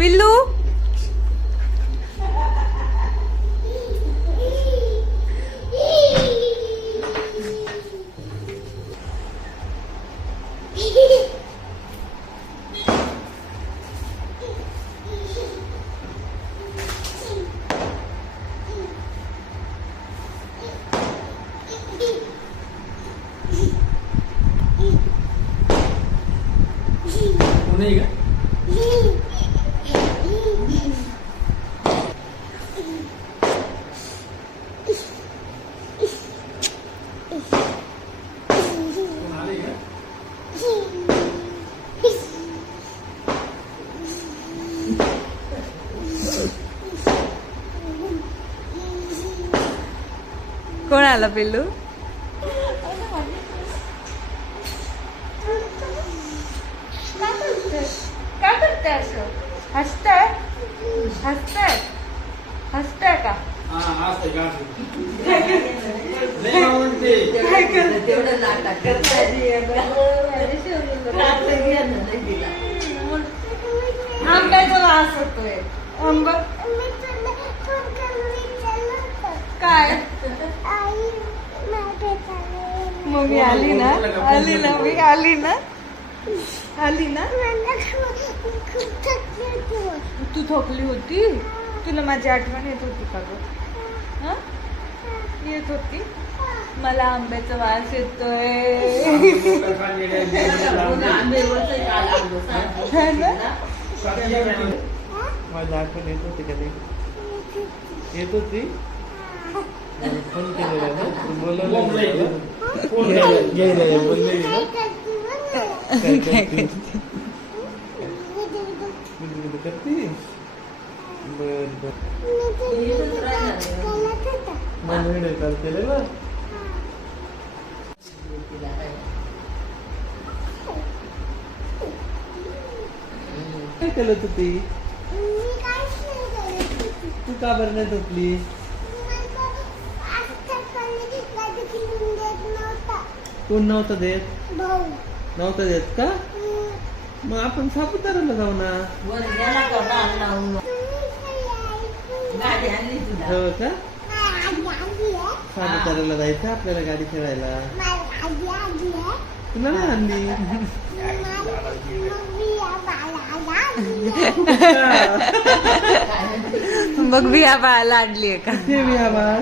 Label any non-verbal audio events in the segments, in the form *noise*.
पिल्लू नाही का कोण आले का कोण आला पिल्लू? काय करते असं? हसताय? हसताय? हसताय का? हा का आंब्याचा वास होतोय आंबा काय? मम्मी आली ना? आली ना? मी आली ना? आली ना? तू थोकली होती? तुला माझी आठवण येत होती का ग? येत होती? मला आंब्याचा वास येतोय. मला आठवण येत होती का येत होती? फोन केलेला काय कॉल केलेला काय केलं तू ती तू का बरं नाही झोपली कोण नव्हतं देत? नव्हतं देत का? मग आपण सापुताराला जाऊ ना. हो का? सापुताराला जायचं आपल्याला गाडी खेळायला? तुला नाही आणली? *laughs* बघ बिया बाळाला आणलीये का? कुठे बी हा बाळ?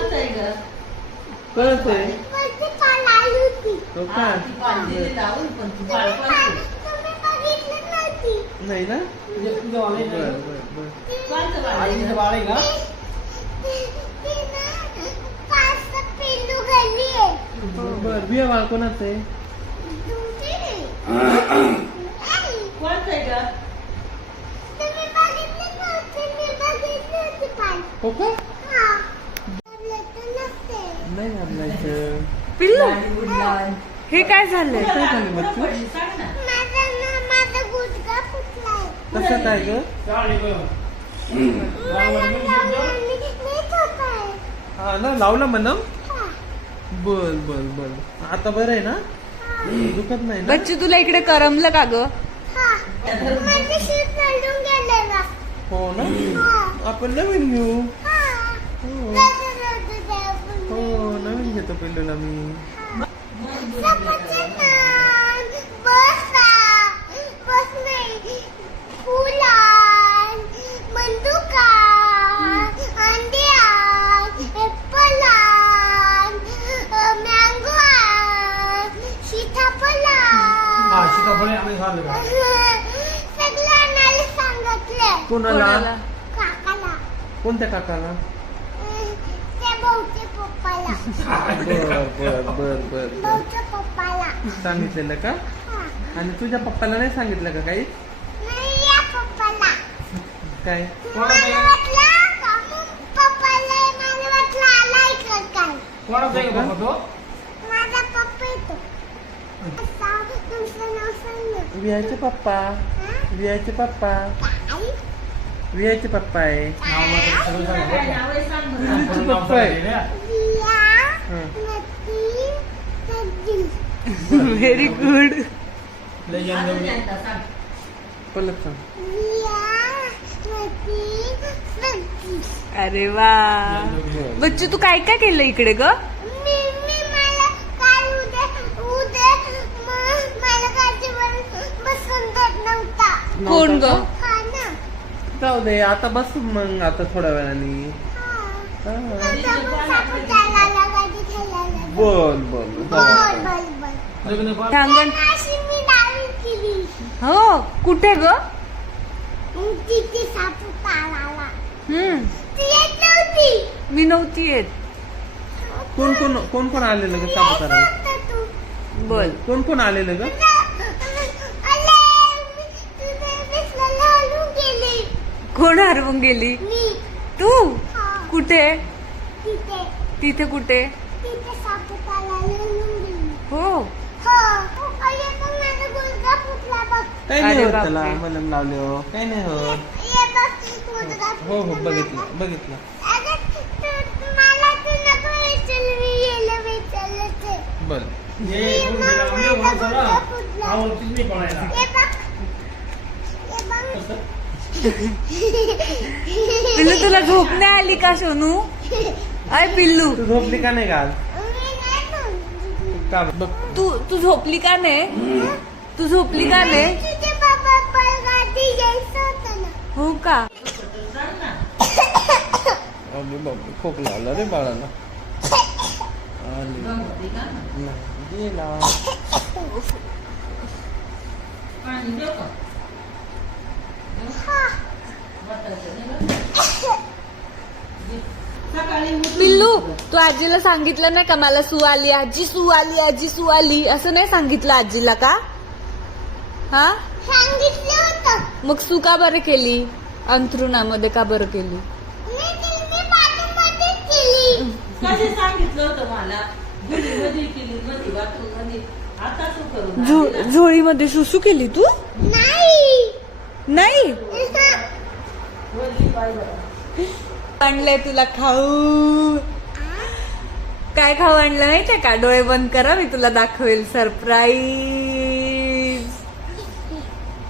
आहे आहे? हो का? नाही ना? तुझं वाले बर बर बर. आईचं बाळ आहे का? बर. बिया बाळ कोणाच आहे? *coughs* हो का नाही आणलायचं पिल्लू हे काय झालंय? काय झालं बच्चू कसं काय ग. हा ना लावला म्हणा बर बर बर. आता बरं आहे ना? दुखत नाही ना? बच्चू तुला इकडे करमलं का ग? हो ना? आपण नवीन घेऊ हो नवीन घेतो पिल्लूला मी. कोणाला? काकाला. कोणत्या काकाला? बर बर बर बर भाऊच्या पप्पाला सांगितलेलं का. आणि तुझ्या पप्पाला नाही सांगितलं का काही नाही या पप्पाला काय मला वाटलं का पप्पाला मला वाटलं आला इकडं काय कोणाचा आहे का बाबा तो माझा पप्पा येतो असा तुमचं नाव सांग ना. विहायचे पप्पा? विहायचे पप्पा काय? विहायचे पप्पा आहे नाव मात्र सगळं सांगा बरं का? विहायचे संपूर्ण नाव पप्पा आहे सांगितलं ना. रिया, हं. नदी, नदी. *laughs* व्हेरी गुड सांग. अरे वा. बच्चू तू काय काय केलं इकडे ग? कोण ग? जाऊ दे आता बस मग आता थोड्या वेळाने. बोल बोल लग्न फार सांगण हो कुठे ग? मी नव्हती. येत. कोण कोण कोण कोण आलेलं ग सापुतारा बोल कोण कोण आलेलं ग? कोण हरवून गेली? तू? कुठे? तिथे कुठे? हो. काही नाही अरे होत बापरे. त्याला मलम लावले हो. काही नाही होत. हो हो बघितलं बर. पळायला. पिल्लू तुला झोप नाही आली का सोनू? *laughs* अय पिल्लू. तू झोपली का नाही का आज? का बघ. तू तू झोपली का नाही? तू झोपली का नाही? तुझे बाबा बळगाडी यायचं होतं ना. हो का? अरे बाबा खोकला आला रे बाळाला? नाही, गेला. पाणी देऊ का? वाटायचं नाही का? सकाळी उठून- पिल्लू तू आजीला सांगितलं नाही का मला सू आली आजी सू आली आजी सू आली? असं नाही सांगितलं आजीला का? हा? सांगितलं होतं. मग सू का बरं केली? अंथरुणामध्ये का बरं केली? मी ती- मी बाथरूममध्येच केली. कधी सांगितलं होतं मला? मध्ये केली मध्ये बाथरूममध्ये आता तू करू झो- झोळीमध्ये सुसू केली तू? नाही. नाही? *laughs* आणलंय तुला खाऊ काय खाऊ आणलं माहितीये का? डोळे बंद करा मी तुला दाखवेल. सरप्राईज